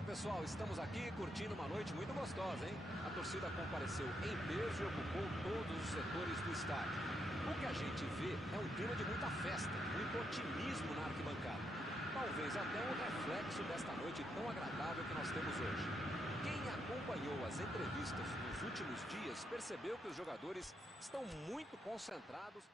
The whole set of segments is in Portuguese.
Olá pessoal, estamos aqui curtindo uma noite muito gostosa, hein? A torcida compareceu em peso e ocupou todos os setores do estádio. O que a gente vê é um clima de muita festa, muito otimismo na arquibancada. Talvez até um reflexo desta noite tão agradável que nós temos hoje. Quem acompanhou as entrevistas nos últimos dias percebeu que os jogadores estão muito concentrados.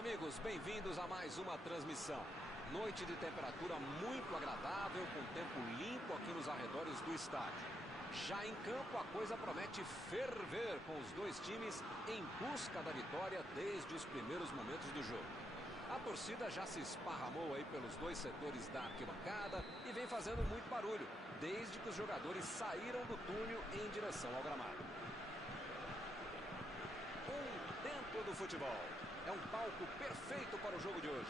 amigos, bem-vindos a mais uma transmissão. Noite de temperatura muito agradável, com tempo limpo aqui nos arredores do estádio. Já em campo a coisa promete ferver, com os dois times em busca da vitória desde os primeiros momentos do jogo. A torcida já se esparramou aí pelos dois setores da arquibancada e vem fazendo muito barulho, desde que os jogadores saíram do túnel em direção ao gramado. Um templo do futebol. É um palco perfeito para o jogo de hoje.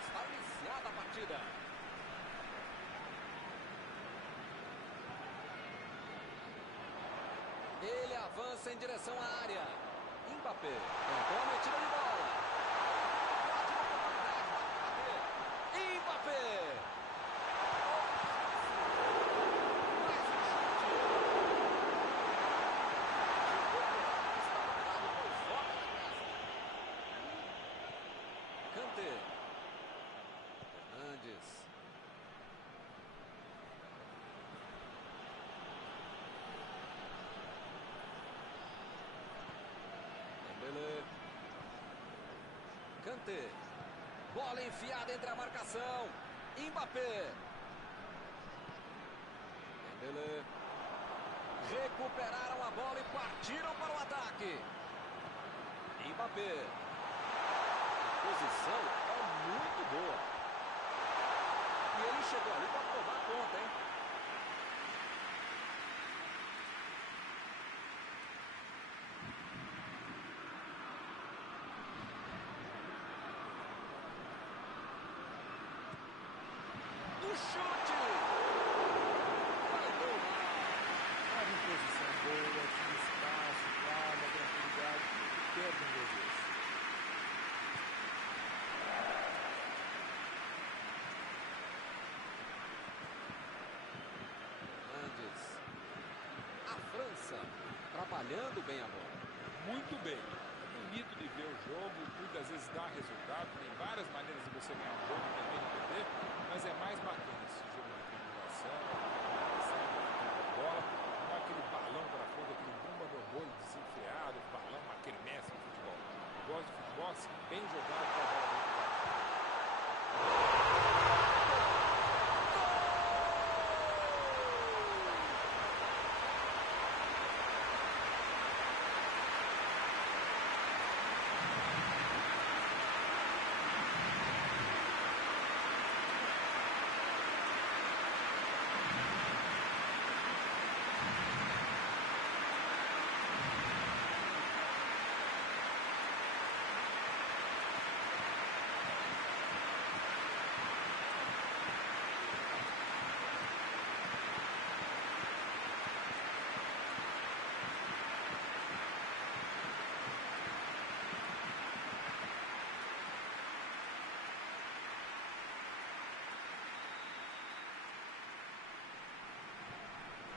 Está iniciada a partida. Ele avança em direção à área. Mbappé tentou a metida de bola. Ótima oportunidade para bater. Mbappé. Mais um chute. Está marcado por fora da casa. Kanté. Fernandes. Kanté. Bola enfiada entre a marcação. Mbappé. Dembélé. Recuperaram a bola e partiram para o ataque. Mbappé. A posição é muito boa. E ele chegou ali para tomar conta, hein? O chute! Mandou mal. Estava em posição boa, tinha espaço, calma, tranquilidade, e perde um gol desse. Fernandes. A França trabalhando bem a bola. Muito bem. É bonito de ver o jogo, muitas vezes dá resultado, tem várias maneiras de você ganhar um jogo, também de perder, mas é mais bacana esse jogo de tribulação, a bola, não é aquele balão para fora, aquele bomba do boi desenfreado, balão, aquele mestre de futebol. Eu gosto de futebol assim, bem jogado com a bola dentro do campo.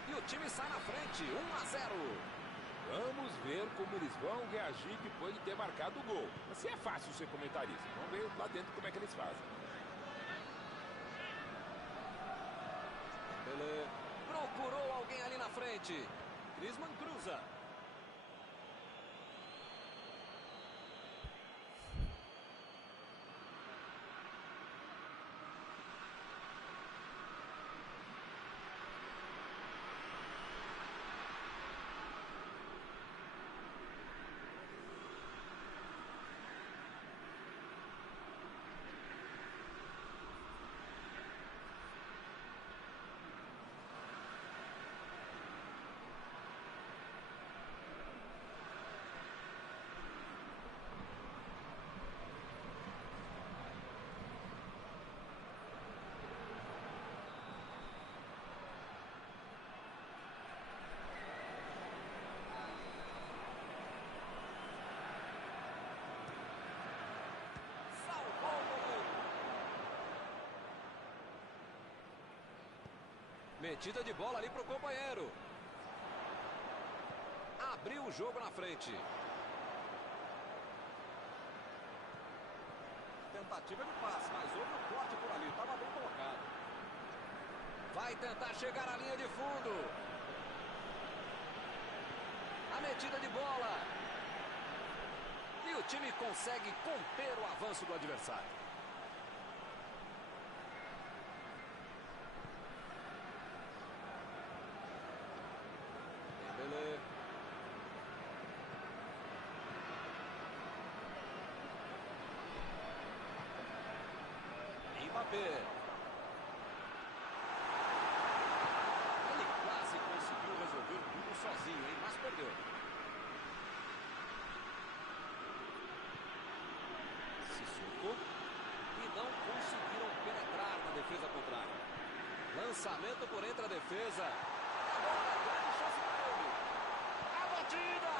E o time sai na frente, 1-0. Vamos ver como eles vão reagir depois de ter marcado o gol. Assim é fácil ser comentarista. Vamos ver lá dentro como é que eles fazem. Dembélé procurou alguém ali na frente. Griezmann cruza. Metida de bola ali para o companheiro. Abriu o jogo na frente. Tentativa de passe, mas houve um corte por ali. Estava bem colocado. Vai tentar chegar à linha de fundo. A metida de bola. E o time consegue conter o avanço do adversário. Dembélé. Mbappé. Ele quase conseguiu resolver tudo sozinho, hein? Mas perdeu. Sissoko. E não conseguiram penetrar na defesa contrária. Lançamento por entre a defesa. Agora, grande chance para ele. A batida!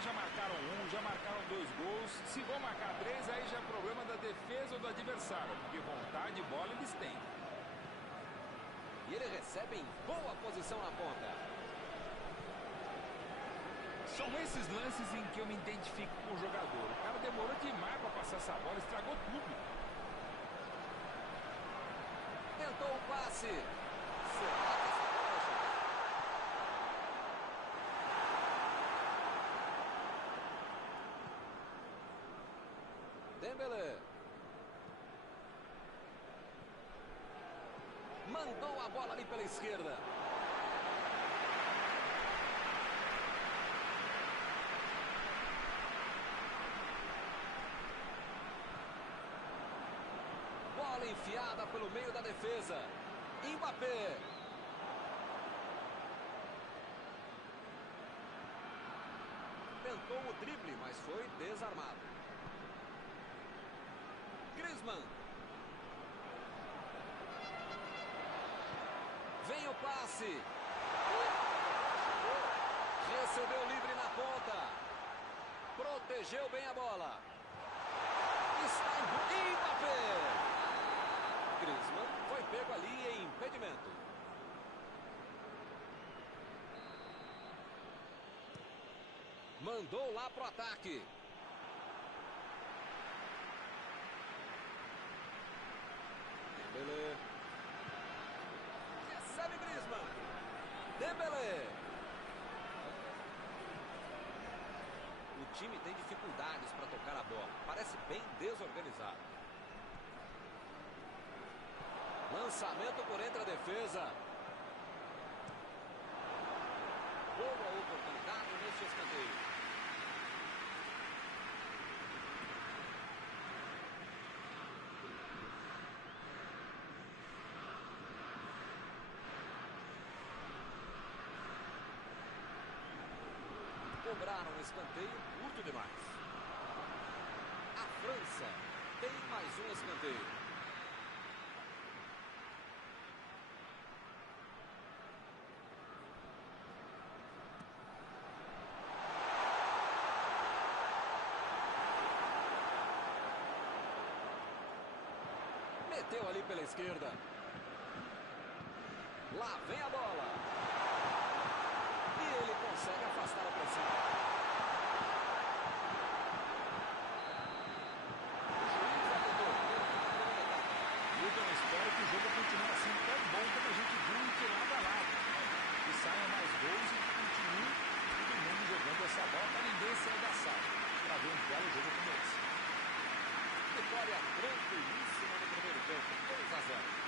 Já marcaram um, já marcaram 2 gols. Se vão marcar 3, aí já é problema da defesa ou do adversário, porque vontade de bola eles têm. E ele recebe em boa posição na ponta. São esses lances em que eu me identifico com o jogador. O cara demorou demais para passar essa bola, estragou tudo. Tentou o passe. Será que essa bola vai chegar? Dembélé. Mandou a bola ali pela esquerda. Bola enfiada pelo meio da defesa. Mbappé. Tentou o drible, mas foi desarmado. Griezmann. Vem o passe. Recebeu livre na ponta. Protegeu bem a bola. Está em Mbappé. Griezmann foi pego ali em impedimento. Mandou lá pro ataque. Dembélé. Recebe Griezmann. Dembélé. O time tem dificuldades para tocar a bola. Parece bem desorganizado. Lançamento por entre a defesa. Boa oportunidade nesse escanteio. Cobraram um escanteio curto demais. A França tem mais um escanteio. Meteu ali pela esquerda. Lá vem a bola. E ele consegue afastar a pressão. O juiz apitou. Eu espero que o jogo continue assim tão bom como a gente viu de lado a lado. Que saiam mais gols e que continue todo mundo jogando essa bola para ninguém sair da sala. Para ver um belo jogo como esse. Vitória tranquilíssima no primeiro tempo. 2-0.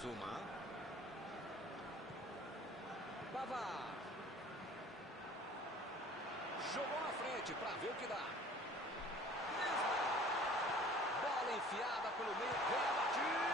Zuma. Pavard. Jogou na frente para ver o que dá. Bola enfiada pelo meio. Vem a batida.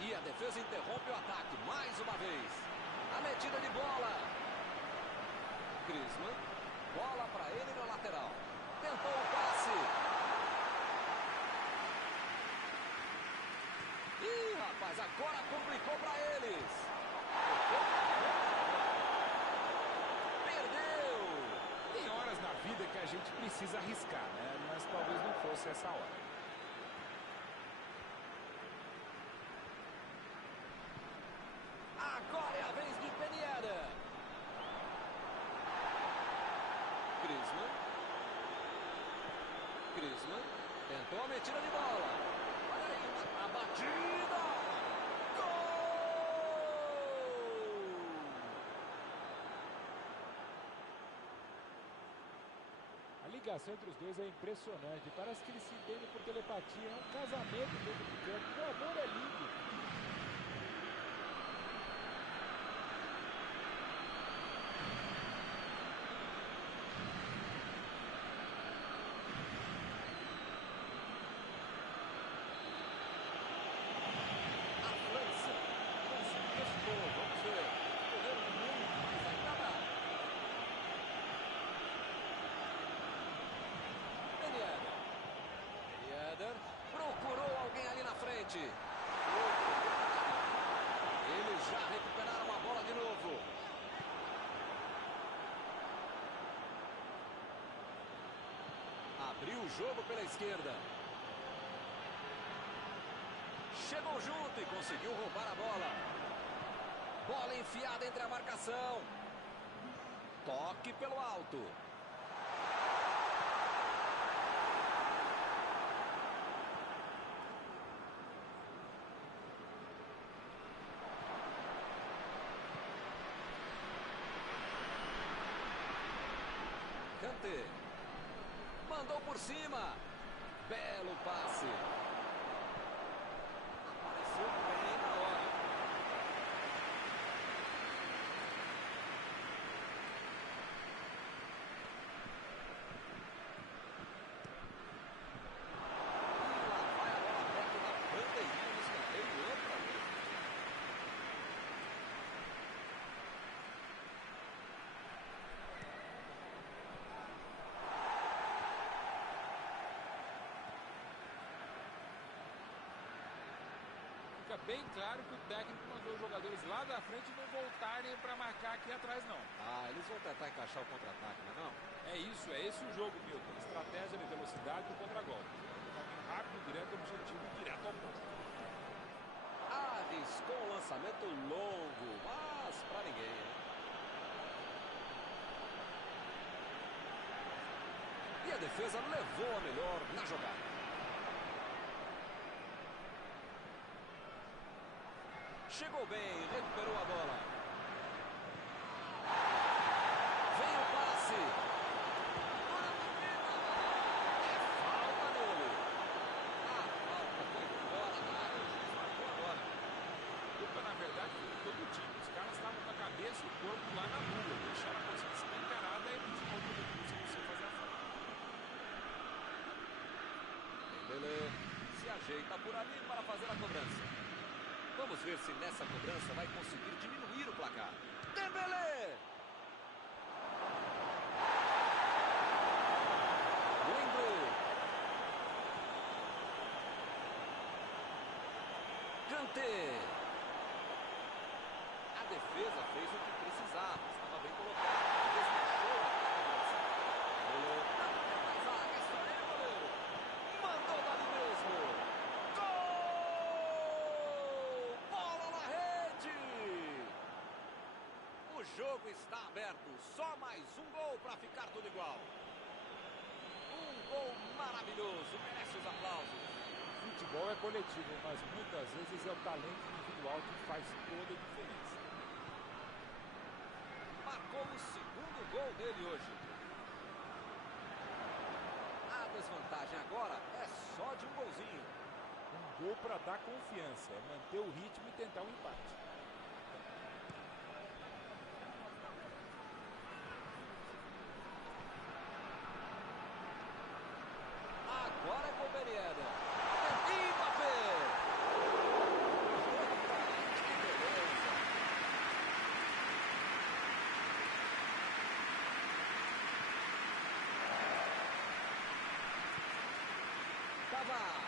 E a defesa interrompe o ataque mais uma vez. A metida de bola. Griezmann. Bola para ele no lateral. Tentou o passe. Ih, rapaz, agora complicou para eles. Perdeu. Tem horas na vida que a gente precisa arriscar, né? Mas talvez não fosse essa hora. Agora é a vez de Ben Yedder. Griezmann. Tentou a metida de bola. Olha aí, a batida. Gol! A ligação entre os dois é impressionante. Parece que eles se entendem por telepatia. É um casamento dentro do campo. O amor é lindo. Procurou alguém ali na frente. Eles já recuperaram a bola de novo. Abriu o jogo pela esquerda. Chegou junto e conseguiu roubar a bola. Bola enfiada entre a marcação. Toque pelo alto. Kanté. Mandou por cima. Belo passe. Apareceu bem na hora. E lá vai a bola perto da bandeirinha do escanteio outra vez. Fica bem claro que o técnico mandou os jogadores lá da frente não voltarem para marcar aqui atrás, não. Ah, eles vão tentar encaixar o contra-ataque, não é não? É isso, é esse o jogo, Milton. Estratégia de velocidade do contra-golpe. Caminho rápido, direto, objetivo, direto ao ponto. Arriscou um lançamento longo, mas para ninguém, né? E a defesa levou a melhor na jogada. Chegou bem, recuperou a bola. Vem o passe. É falta nele. A falta foi fora da área, o juiz marcou agora. A culpa, na verdade, foi de todo o time. Os caras estavam com a cabeça e o corpo lá na rua. Deixaram a consciência encarada e eles não conseguiram fazer a falta. Dembélé se ajeita por ali para fazer a cobrança. Vamos ver se nessa cobrança vai conseguir diminuir o placar. Dembélé! Wembley. Kanté. defesa fez o que precisava, estava bem colocado, desmanchou o ataque adversário. Goleiro, não tem mais zaga, é só ele, goleiro. Mandou dali mesmo. Gol! Bola na rede! O jogo está aberto, só mais um gol para ficar tudo igual. Um gol maravilhoso, merece os aplausos. Futebol é coletivo, mas muitas vezes é o talento individual que faz toda a diferença. Marcou o segundo gol dele hoje. A desvantagem agora é só de um golzinho. Um gol para dar confiança, é manter o ritmo e tentar um empate. Agora é com o Ben Yedder. Mbappé! Que beleza! Pavard.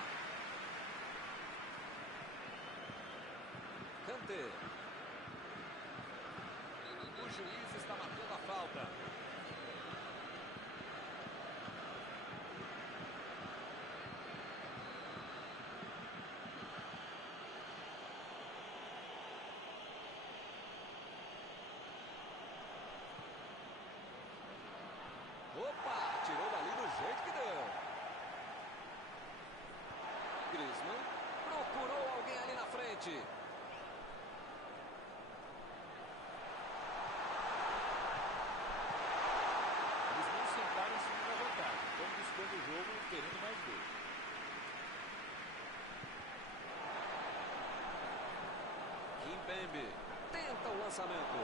Kanté. O juiz está marcando a falta. Opa, tirou dali do jeito que deu. Griezmann procurou alguém ali na frente. Eles não sentaram em cima da vantagem, estão buscando o jogo e querendo mais gols. Kimpembe tenta o lançamento.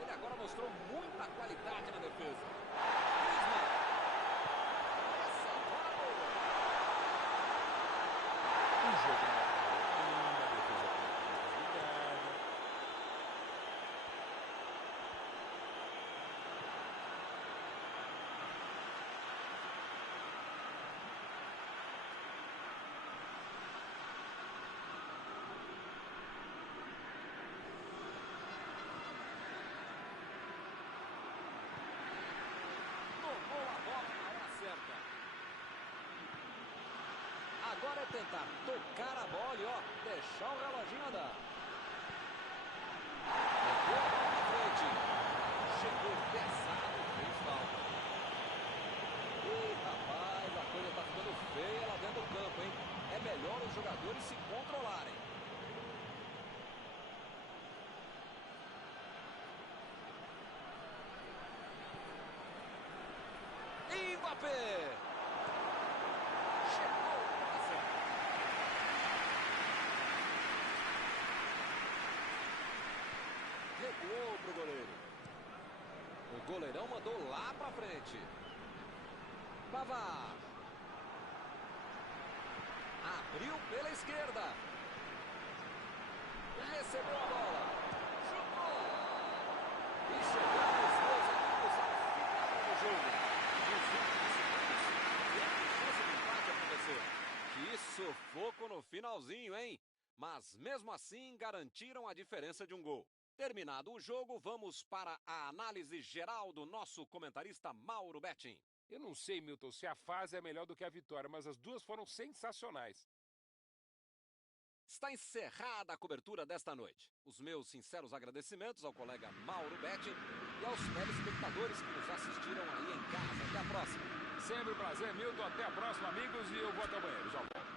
Ele agora mostrou muita qualidade na defesa. Griezmann. Essa bola boa. O jogo na a defesa ligada. Tomou a bola na hora certa. Agora é tentar tocar a bola e, ó, deixar o reloginho andar. Meteu a bola na frente. Chegou pesado, fez falta. Ih, rapaz, a coisa tá ficando feia lá dentro do campo, hein? É melhor os jogadores se controlarem. Mbappé! Chegou na bola certa. Recuou pro goleiro. O goleirão mandou lá pra frente. Pavard. Abriu pela esquerda. Recebeu a bola. Chutou. E chegamos, meus amigos, ao final do jogo. Nos últimos segundos, grande chance de empate acontecer. Que sufoco no finalzinho, hein? Mas mesmo assim garantiram a diferença de um gol. Terminado o jogo, vamos para a análise geral do nosso comentarista Mauro Betting. Eu não sei, Milton, se a fase é melhor do que a vitória, mas as duas foram sensacionais. Está encerrada a cobertura desta noite. Os meus sinceros agradecimentos ao colega Mauro Betting e aos telespectadores que nos assistiram aí em casa. Até a próxima. Sempre um prazer, Milton. Até a próxima, amigos, e eu vou até o banheiro. Já volto.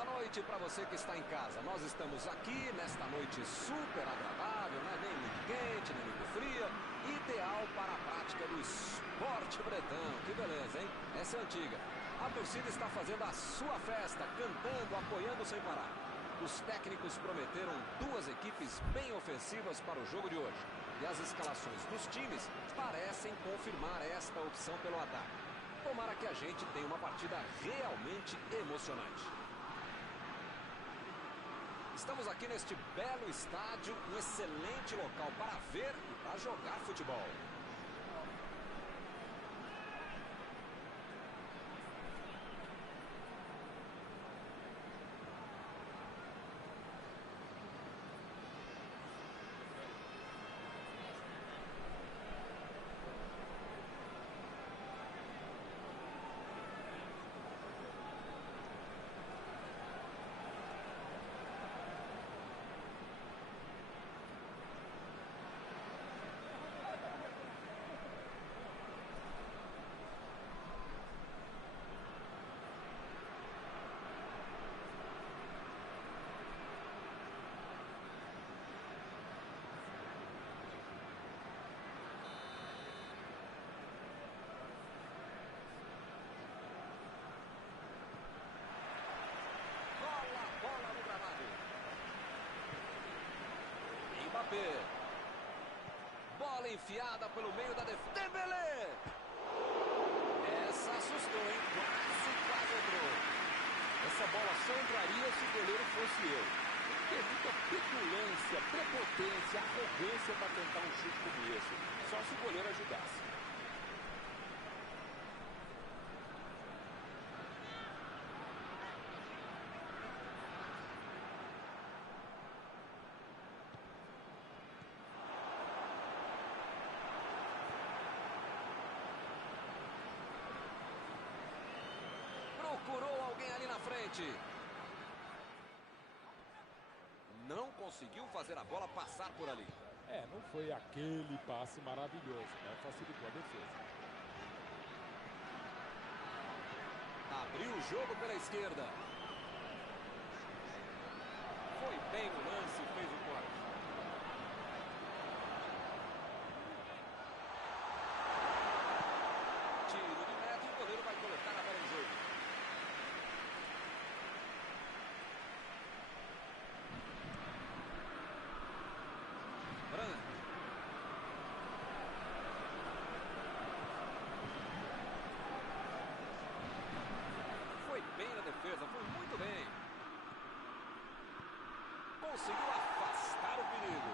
Boa noite para você que está em casa. Nós estamos aqui nesta noite super agradável, né? Nem muito quente, nem muito fria. Ideal para a prática do esporte bretão. Que beleza, hein? Essa é antiga. A torcida está fazendo a sua festa, cantando, apoiando sem parar. Os técnicos prometeram duas equipes bem ofensivas para o jogo de hoje. E as escalações dos times parecem confirmar esta opção pelo ataque. Tomara que a gente tenha uma partida realmente emocionante. Estamos aqui neste belo estádio, um excelente local para ver e para jogar futebol. Bola enfiada pelo meio da defesa. Dembélé! Essa assustou, hein? Quase entrou. Essa bola só entraria se o goleiro fosse eu. Tem muita petulância, prepotência, arrogância para tentar um chute como esse. Só se o goleiro ajudasse. Procurou alguém ali na frente. Não conseguiu fazer a bola passar por ali. Não foi aquele passe maravilhoso, né? Facilitou a defesa. Abriu o jogo pela esquerda. Foi bem no lance, fez o corte. Tiro de meta e o goleiro vai coletar a bola em jogo. Branco. Foi bem na defesa, foi muito bem. Conseguiu afastar o perigo.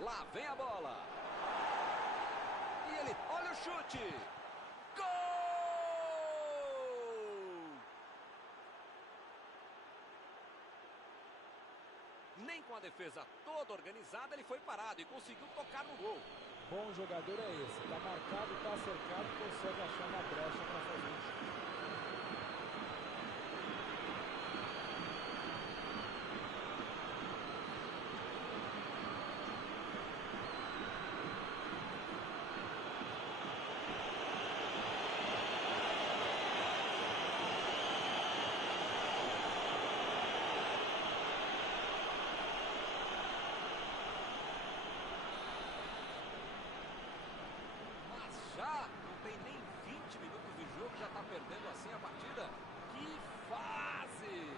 Lá vem a bola. E ele, olha o chute. Gol! Nem com a defesa toda organizada ele foi parado e conseguiu tocar no gol. Bom jogador é esse. Tá marcado, tá cercado, consegue achar uma brecha para fazer o chute. Não tem nem 20 minutos de jogo, já está perdendo assim a partida. Que fase!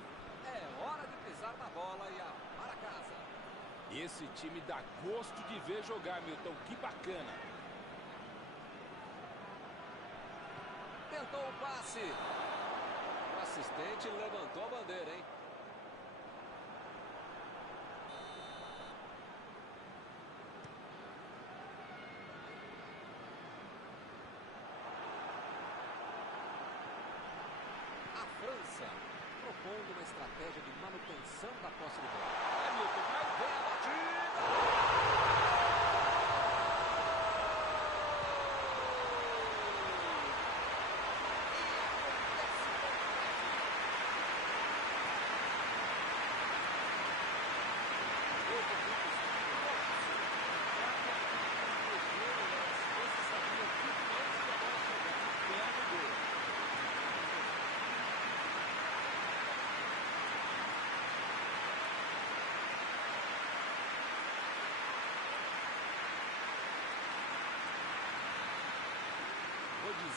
É hora de pisar na bola e para casa. Esse time dá gosto de ver jogar, Milton. Que bacana. Tentou o passe. O assistente levantou a bandeira, hein? França, propondo uma estratégia de manutenção da posse de bola. Milton, vai ver a batida!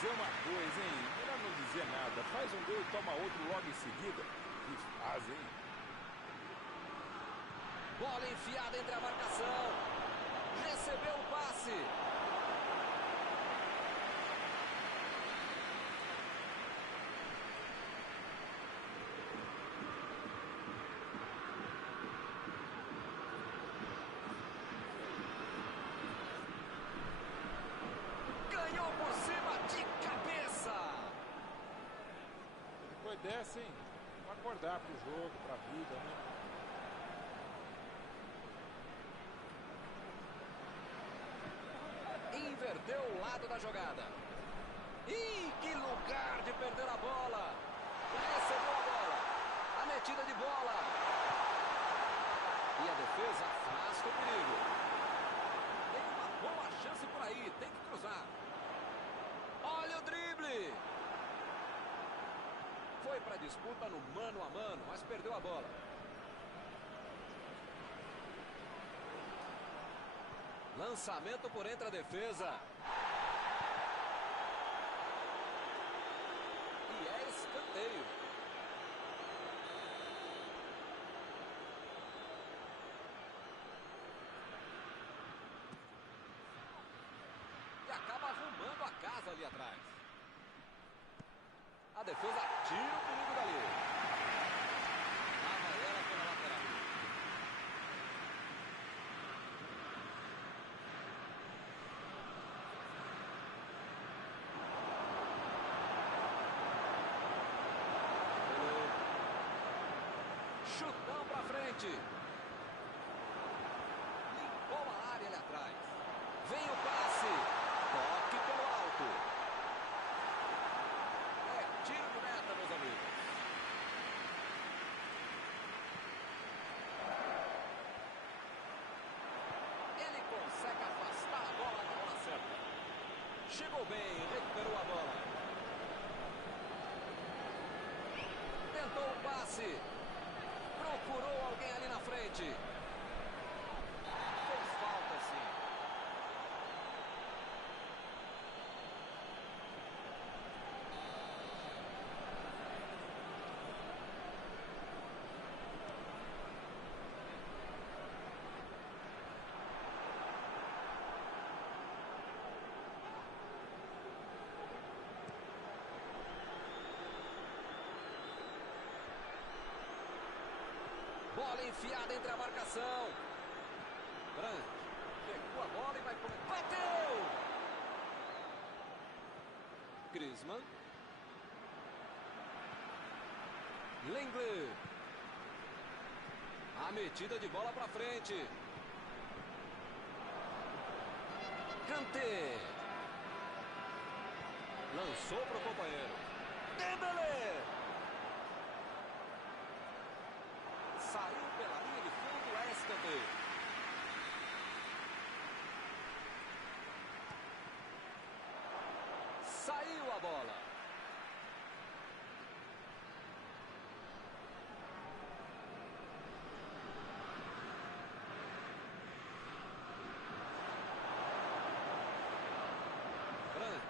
dizer uma coisa, hein? Melhor não dizer nada. Faz um gol e toma outro logo em seguida. Que faz, hein? Bola enfiada entre a marcação. Recebeu o passe. Ganhou por cima de cabeça. Depois dessa, hein? Vamos acordar pro jogo, pra vida, né? Inverteu o lado da jogada. Ih, que lugar de perder a bola. Recebeu a bola. A metida de bola. E a defesa afasta o perigo. Tem uma boa chance por aí. Tem que cruzar. Olha o drible. Foi para a disputa no mano a mano, mas perdeu a bola. Lançamento por entre a defesa. E é escanteio. E acaba arrumando a casa ali atrás. A defesa tira o perigo dali. Lava ela pela lateral. Chutão pra frente. Limpou a área ali atrás. Vem o passe. Toque pelo alto. É tiro de meta, meus amigos. Ele consegue afastar a bola na hora certa. Chegou bem, recuperou a bola. Tentou o passe. Procurou alguém ali na frente. Fez falta, sim. Bola enfiada entre a marcação. Brandt pegou a bola e vai comer. Bateu! Griezmann. Lenglet. A metida de bola para frente. Kanté. Lançou para o companheiro. Dembélé. Saiu pela linha de fundo, é escanteio. Saiu a bola. Brandt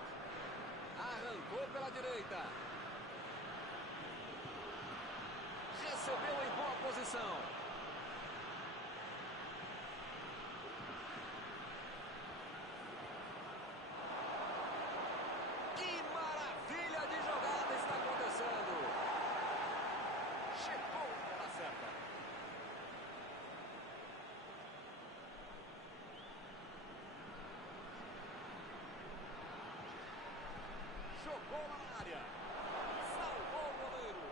arrancou pela direita. Recebeu em boa posição. Que maravilha de jogada está acontecendo. Chegou pela certa. Jogou na área. Salvou o goleiro.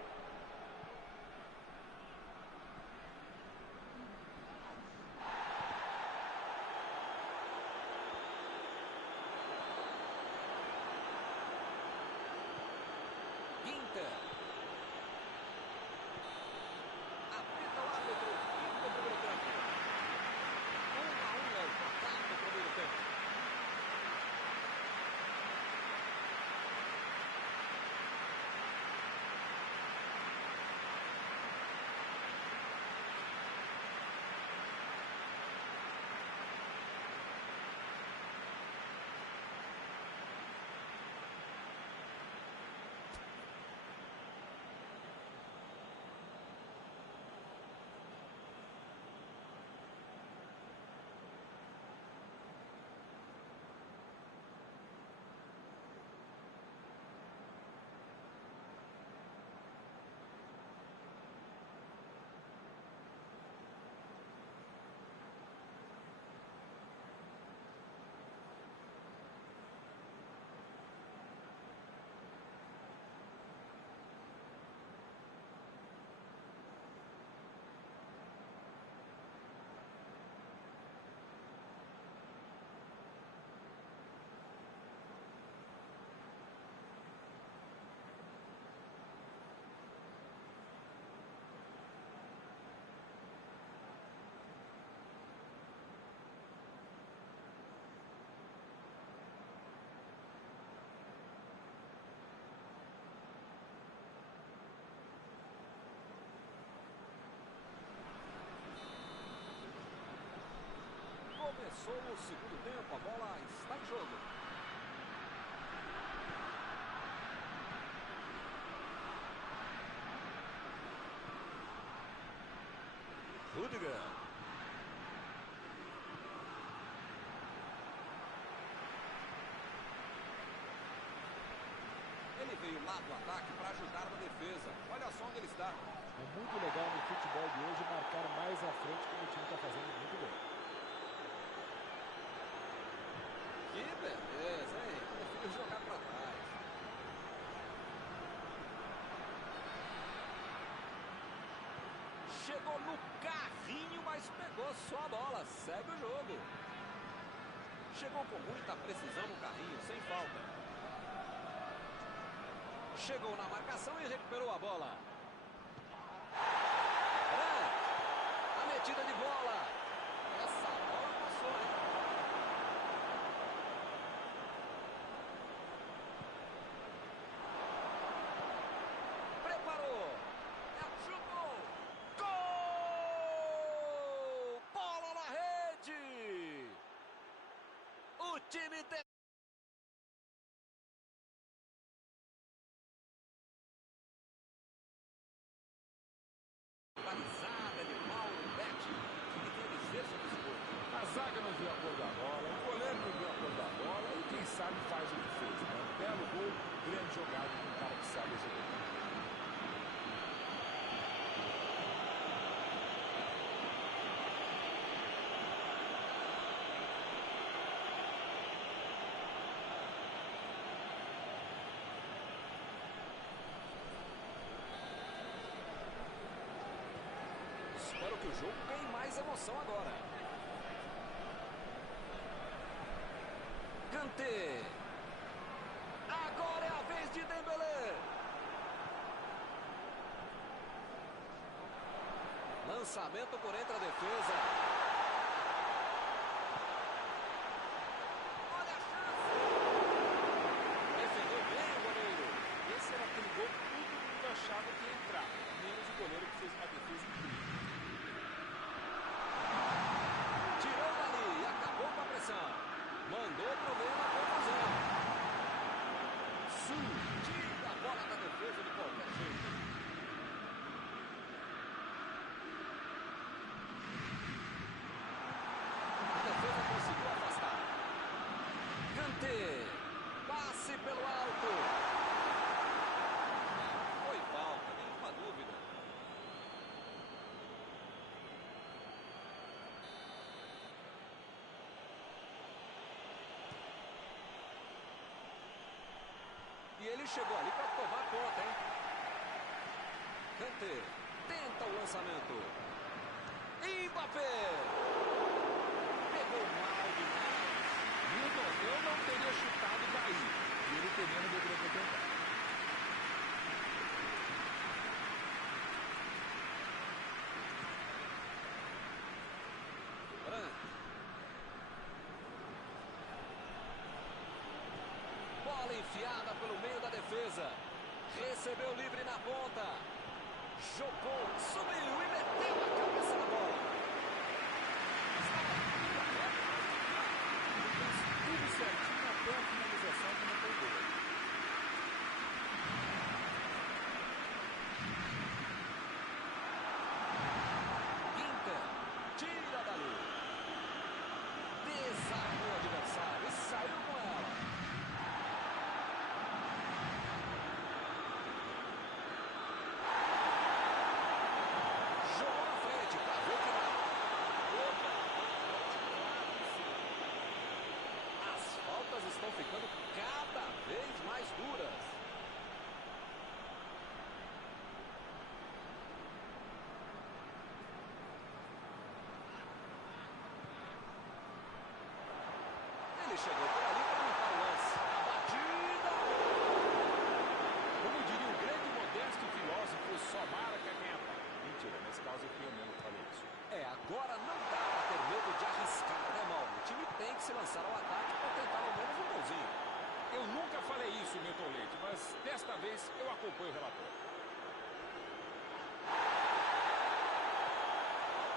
Começou o segundo tempo, a bola está em jogo. Rudiger. Ele veio lá do ataque para ajudar na defesa. Olha só onde ele está. É muito legal no futebol de hoje marcar mais à frente, como o time está fazendo muito bem. Que beleza, hein? Prefiro jogar para trás. Chegou no carrinho, mas pegou só a bola. Segue o jogo. Chegou com muita precisão no carrinho, sem falta. Chegou na marcação e recuperou a bola. A metida de bola. Essa bola passou, hein? Preparou. Chutou. Gol! Bola na rede. O time tem... de Mauro Betti. O que tem a dizer sobre esse gol? A zaga não viu a cor da bola, o goleiro não viu a cor da bola e quem sabe faz o que fez, né? Belo gol, grande jogada de um cara que sabe executar. Espero que o jogo ganhe mais emoção agora. Kanté. Agora é a vez de Dembélé. Lançamento por entre a defesa. Olha a chance. Defendeu bem o goleiro. Esse era aquele gol que todo mundo achava que ia entrar, menos o goleiro que fez uma defesa incrível. Tirou dali e acabou com a pressão. Mandou pro meio da confusão. Tira a bola da defesa de qualquer jeito. A defesa conseguiu afastar. Kanté. Passe pelo alto. Foi falta, nenhuma dúvida. E ele chegou ali para tomar conta, hein? Kanté tenta o lançamento. Mbappé. Pegou mal demais. Milton, eu não teria chutado daí. E ele também não deveria ter tentado. Branco. Bola enfiada pelo meio da defesa. Recebeu livre na ponta. Jogou, subiu e meteu a cabeça na bola. Tudo certinho até a finalização que não foi gol. Inter tira dali. Desarmou o adversário e saiu com ela. Jogou na frente para ver o que dá. As faltas estão ficando cada vez mais duras. Ele chegou por ali para limpar o lance. A batida. Como diria o grande modesto filósofo, só marca quem ataca. Mentira, nesse caso fui eu mesmo que falei isso. Agora não dá para ter medo de arriscar, né, Mauro? O time tem que se lançar ao ataque para tentar ao menos um golzinho. Eu nunca falei isso, Milton Leite, mas desta vez eu acompanho o relator.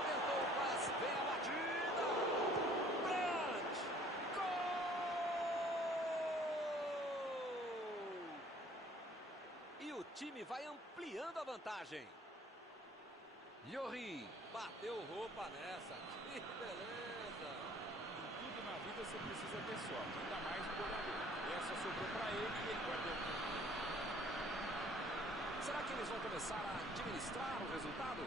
Tentou o passe, vem a batida. Branco! time vai ampliando a vantagem. Lloris bateu roupa nessa. Que beleza! Em tudo na vida você precisa ter sorte, ainda mais no goleador. Essa sobrou para ele e ele guardou. Será que eles vão começar a administrar o resultado?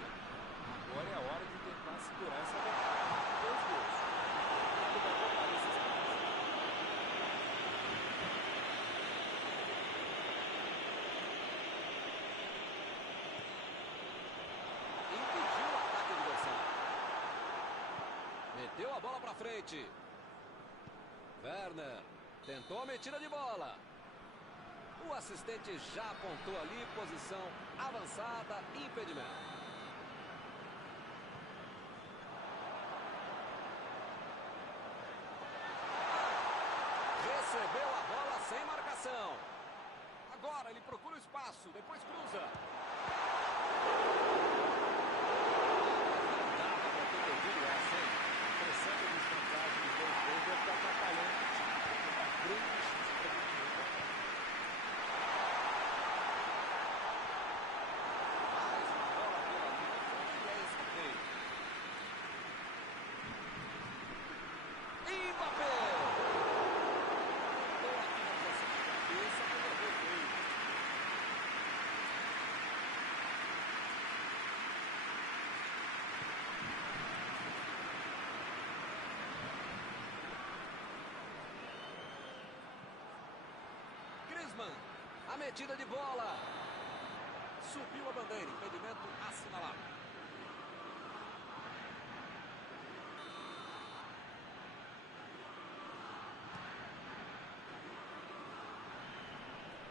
Agora é a hora de tentar segurar essa vantagem. 2 gols. Nada vai voltar esses caras. Impediu o ataque adversário. Meteu a bola para frente. Werner tentou a metida de bola. O assistente já apontou ali, posição avançada, impedimento. Recebeu a bola sem marcação. Agora ele procura o espaço, depois cruza. Dava para ter perdido essa, hein? A pressão de desvantagem de 2 gols deve estar atrapalhando o time. Tem uma grande chance para diminuir. Mais uma bola pela linha e é escanteio. Mbappé! Tentou a finalização de cabeça, mas errou feio. Griezmann, a metida de bola. Subiu a bandeira, impedimento assinalado.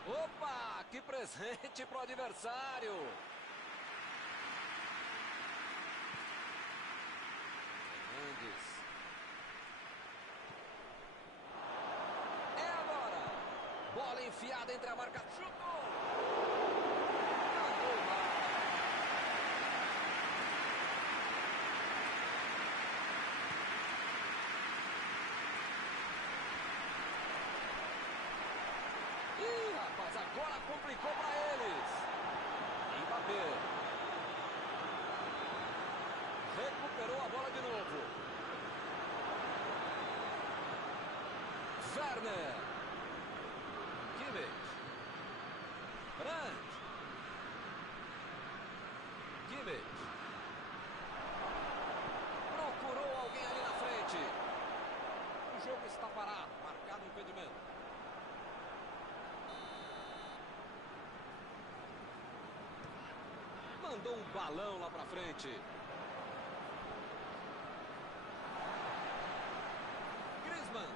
Opa, que presente pro adversário. Fernandes. É agora. Bola enfiada entre a marca. Chutou. Mandou mal. Ih, rapaz, agora complicou para eles. Mbappé. Recuperou a bola de novo. Werner. Kimmich. Brandt. Kimmich. Procurou alguém ali na frente. O jogo está parado, marcado impedimento. Mandou um balão lá pra frente. Griezmann.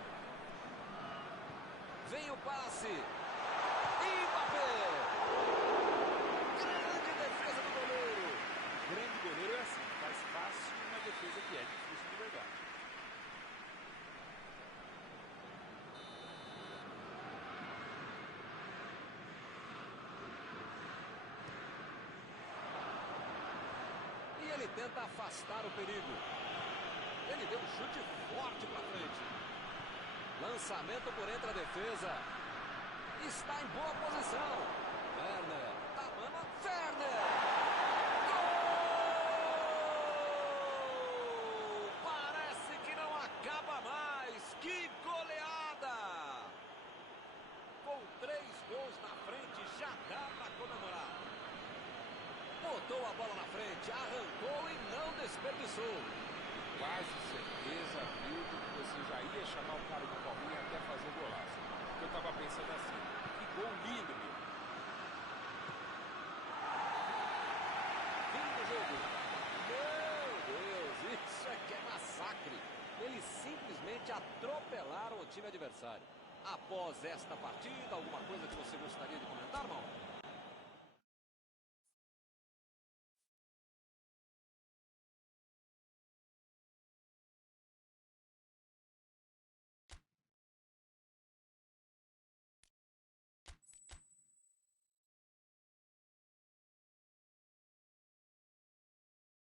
Vem o passe. Mbappé. Grande defesa do goleiro. Grande goleiro é assim, faz fácil na defesa que é difícil de verdade. E ele tenta afastar o perigo. Ele deu um chute forte para frente. Lançamento por entre a defesa. Está em boa posição. Werner. Tá mano a Werner. Gol! Parece que não acaba mais. Que goleada! Com 3 gols na frente, já dá para comemorar. Botou a bola na frente, arrancou e não desperdiçou. Quase certeza, viu, que você já ia chamar o cara de palminha até fazer o golaço. Eu tava pensando assim, que gol lindo, meu. Fim do jogo. Meu Deus, isso aqui é massacre. Eles simplesmente atropelaram o time adversário. Após esta partida, alguma coisa que você gostaria